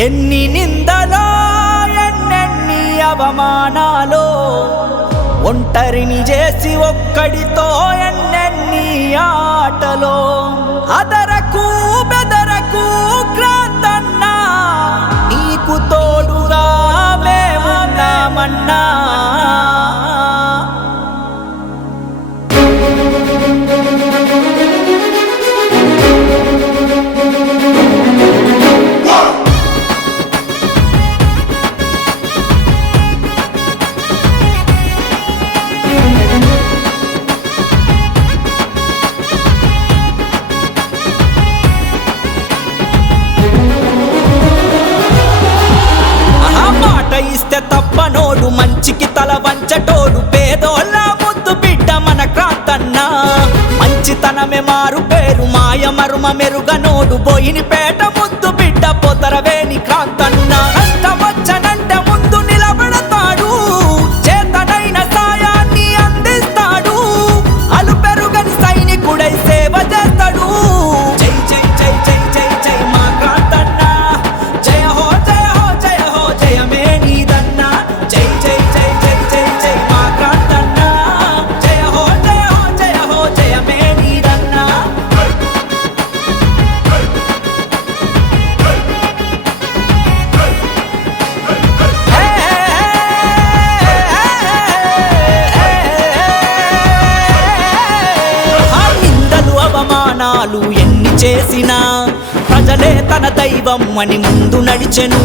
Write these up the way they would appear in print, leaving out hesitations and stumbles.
ఎన్ని నిందలో ఎన్నెన్ని అవమానాలో ఒంటరిని చేసి ఒక్కడితో ఎన్నెన్ని ఆటలో అదరకు బెదరకు క్రాంతన్నా నీకు తోడుగా మేమున్నామన్నా ఇస్తే తప్పనోడు మంచికి తల వంచటోడు పేదోళ్ళ ముద్దు బిడ్డ మన క్రాంతన్న మంచితనమే మారు పేరు మాయ మరుమ మెరుగనోడు బోయినపేట ముద్దు బిడ్డ పొతరవేని క్రాంతన్న కష్టమొచ్చనంటే ముందు నిలబడతాడు చేతనైన సాయాన్ని అందిస్తాడు అలు పెరుగని సైనికుడై సేవ చేస్తాడు జై జై జై జై జై జై మా క్రాంతన్న జయ హో జయ హో జయ హో జయమే ఎన్ని చేసినా ప్రజలే తన దైవం అని ముందు నడిచెను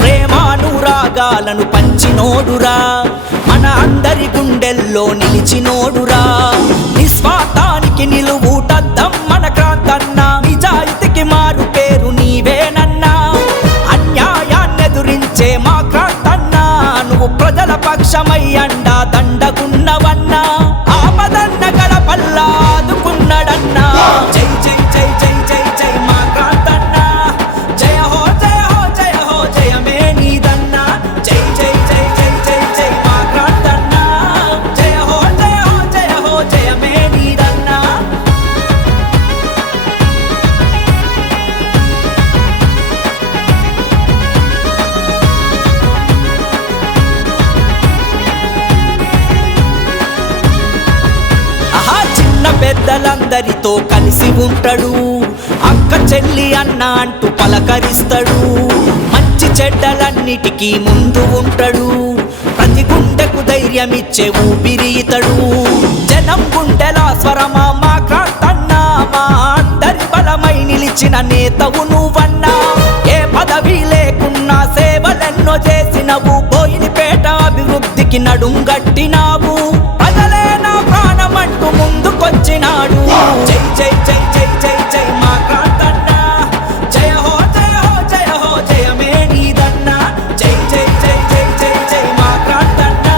ప్రేమానురాగాలను పంచినోడురా మన అందరి గుండెల్లో నిలిచినోడురా నిస్వార్థానికి నిలువుటద్దం మన క్రాంతన్న నిజాయితీకి మారు పేరు నీవేనన్నా అన్యాయాన్నెదురించే మా క్రాంతన్న నువ్వు ప్రజల పక్షమై అండా దండగున్నవన్నా ఆపదన్న గడపల్లా ఆదుకున్నాడన్నా జై జై జై జై జై జై మా క్రాంతన్న జయ హో జయ హో జయ హో జయమే నీదన్నా జై జై జై జై జై జై మా క్రాంతన్న జయ హో జయ హో జయ హో జయమే నీదన్నా పెద్దలందరితో కలిసి ఉంటాడు అక్క చెల్లి అన్న అంటూ పలకరిస్తాడు మంచి చెడ్డలన్నిటికీ ముందు ఉంటాడు ప్రతి గుండెకు ధైర్యమిచ్చే ఊపిరీతడు జనం గుండెలా స్వరమా మా క్రాంతన్న మా అందరి బలమై నిలిచిన నేతవు నువ్వన్నా ఏ పదవి లేకున్నా సేవలెన్నో చేసినవు బోయినపేట అభివృద్ధికి నడుం గట్టినావు ప్రజలే నా ప్రాణమంటూ ముందుకొచ్చినాడు జై జై జై జై జై జై మా క్రాంతన్న జయ హో జయ హో జయ హో జయమే నీదన్నా జై జై జై జై జై జై మా క్రాంతన్న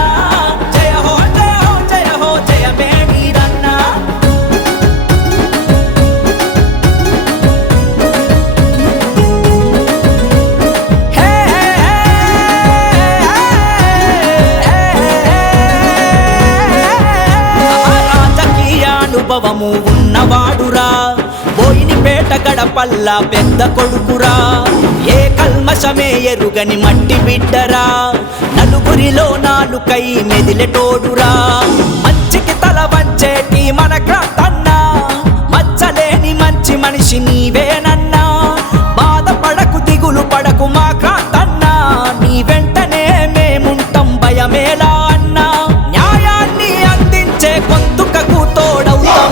జయ హో జయ హో జయ హో జయమే నీదన్నా అనుభవము ఉన్నవాడురా బోయినపేట గడపల్లా పెద్ద కొడుకురా ఏ కల్మషమే ఎరుగని మట్టి బిడ్డరా నలుగురిలో నాలుకై మెదిలెటోడురా మంచికి తల వంచేటి మన క్రాంతన్న మచ్చలేని మంచి మనిషి నీవేనన్నా బాధపడకు దిగులు పడకు మా క్రాంతన్న నీ వెంటనే మేముంటాం భయమేలా అన్నా న్యాయాన్ని అందించే గొంతుకకు తోడవుతాం